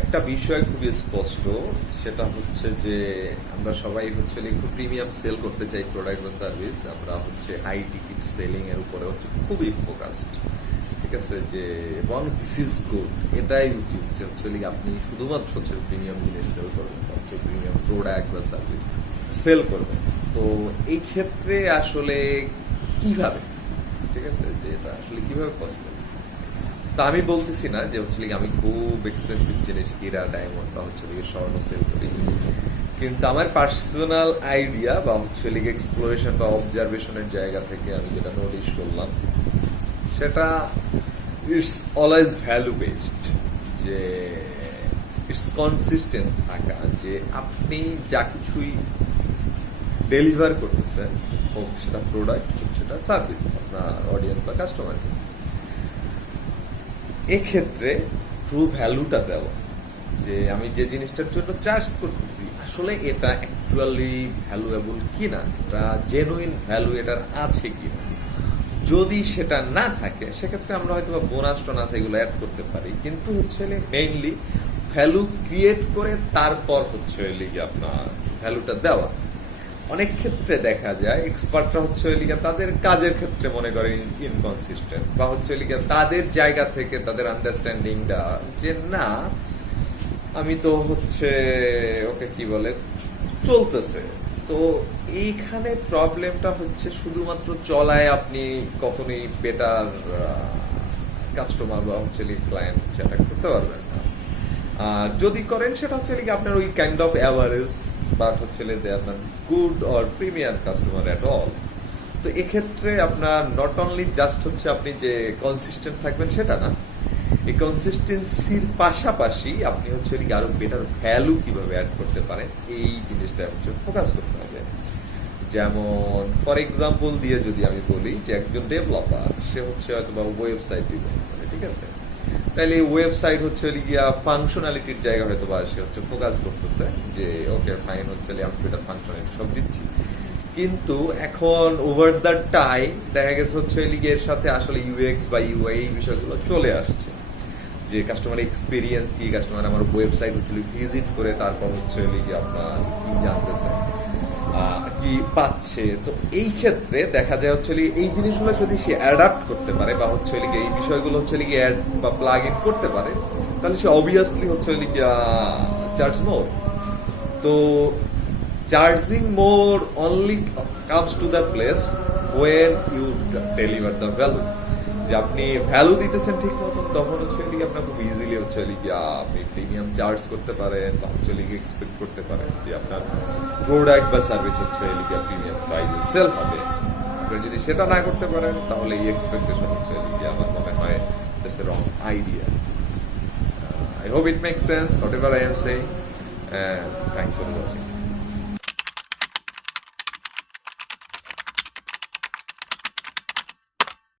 একটা বিষয় খুবই স্পষ্ট, সেটা হচ্ছে যে আমরা সবাই হচ্ছে একটু প্রিমিয়াম সেল করতে চাই প্রোডাক্ট বা সার্ভিস। আমরা হচ্ছে হাই টিকিট সেলিং এর উপরে হচ্ছে খুবই ফোকাসড, ঠিক আছে। যে এবং দিস ইজ গুড, এটাই উচিত যে হচ্ছে আপনি শুধুমাত্র হচ্ছে প্রিমিয়াম জিনিস সেল করবেন, হচ্ছে প্রিমিয়াম প্রোডাক্ট বা সার্ভিস সেল করবেন। তো এই ক্ষেত্রে আসলে কিভাবে, ঠিক আছে, যে এটা আসলে কিভাবে পসিবল। তা আমি বলতেছি না যে হচ্ছে আমি খুব এক্সপেন্সিভ জিনিস হীরা ডায়মন্ড বা হচ্ছে স্বর্ণ সেল করি, কিন্তু আমার পার্সোনাল আইডিয়া বা হচ্ছে এক্সপ্লোরেশন বা অবজারভেশনের জায়গা থেকে আমি যেটা নোটিস করলাম সেটা ইটস অলওয়েজ ভ্যালু বেসড। যে ইটস কনসিস্টেন্ট থাকা, যে আপনি যা কিছুই ডেলিভার করতেছেন, হোক সেটা প্রোডাক্ট হোক সেটা সার্ভিস আপনার অডিয়েন্স বা কাস্টমারকে, এক্ষেত্রে ট্রু ভ্যালুটা দেওয়া। যে আমি যে জিনিসটার জন্য চার্জ করতেছি আসলে এটা অ্যাকচুয়ালি ভ্যালুয়েবল কিনা, এটা জেনুইন ভ্যালু এটার আছে কিনা। যদি সেটা না থাকে সেক্ষেত্রে আমরা হয়তো বোনাস টোনাস এগুলো অ্যাড করতে পারি, কিন্তু হচ্ছে মেইনলি ভ্যালু ক্রিয়েট করে তারপর হচ্ছে আপনার ভ্যালুটা দেওয়া। অনেক ক্ষেত্রে দেখা যায় এক্সপার্টরা হচ্ছে তাদের কাজের ক্ষেত্রে মনে করেন ইনকনসিস্টেন্ট, বা হচ্ছে তাদের জায়গা থেকে তাদের আন্ডারস্ট্যান্ডিংটা যে না আমি তো হচ্ছে ওকে কি বলে চলতেছে। তো এইখানে প্রবলেমটা হচ্ছে শুধুমাত্র চলায় আপনি কখনোই বেটার কাস্টমার বা হচ্ছে ক্লায়েন্ট সেটা করতে পারবেন না। যদি করেন সেটা হচ্ছে আপনার ওই কাইন্ড অফ অ্যাভারেজ, বাট হচ্ছে they are not good or premium customer at all. তো এক্ষেত্রে আপনার নট অনলি জাস্ট হচ্ছে আপনি যে কনসিস্টেন্ট থাকবেন সেটা না, এই কনসিস্টেন্সির পাশাপাশি আপনি হচ্ছে আরো বেটার ভ্যালু কিভাবে অ্যাড করতে পারেন এই জিনিসটা হচ্ছে ফোকাস করতে হবে। যেমন ফর এক্সাম্পল দিয়ে যদি আমি বলি যে একজন ডেভেলপার সে হচ্ছে হয়তো বা ওয়েবসাইট ডিজাইন করে, ঠিক আছে, তাহলে এই ওয়েবসাইট হচ্ছে গিয়া ফাংশনালিটির জায়গা হয়তো বা সে হচ্ছে ফোকাস করতেছে যে ওকে ফাইন হচ্ছে আমি বেটার ফাংশনালিটি সব দিচ্ছি, কিন্তু এখন ওভার দ্য টাইম দেখা গেছে হচ্ছে এর সাথে আসলে ইউএক্স বা ইউআই এই বিষয়গুলো চলে আসছে। যে কাস্টমার এক্সপিরিয়েন্স কি, কাস্টমার আমার ওয়েবসাইট হচ্ছে ভিজিট করে তারপর হচ্ছে আপনার কি জানতেছে কি পাচ্ছে। তো এই ক্ষেত্রে দেখা যায় হচ্ছে এই জিনিসগুলো যদি সে অ্যাডাপ্ট করতে পারে বা হচ্ছে এই বিষয়গুলো হচ্ছে অ্যাড বা প্লাগ ইন করতে পারে, তাহলে সে অবভিয়াসলি হচ্ছে চার্জ মোর। তো charging more only comes to the place when you deliver the value. যে আপনি ভ্যালু দিতেছেন ঠিক মতন, তখন হচ্ছে আপনার খুব ইজিলি হচ্ছে আপনি প্রিমিয়াম চার্জ করতে পারেন বা হচ্ছে এক্সপেক্ট করতে পারেন যে আপনার প্রোডাক্ট বা সার্ভিস হচ্ছে প্রিমিয়াম প্রাইসে সেল হবে। আপনি যদি সেটা না করতে পারেন তাহলে এই এক্সপেকটেশন হচ্ছে আমার মনে হয় that's a wrong idea. I hope it makes sense, whatever I am saying. Thanks for watching.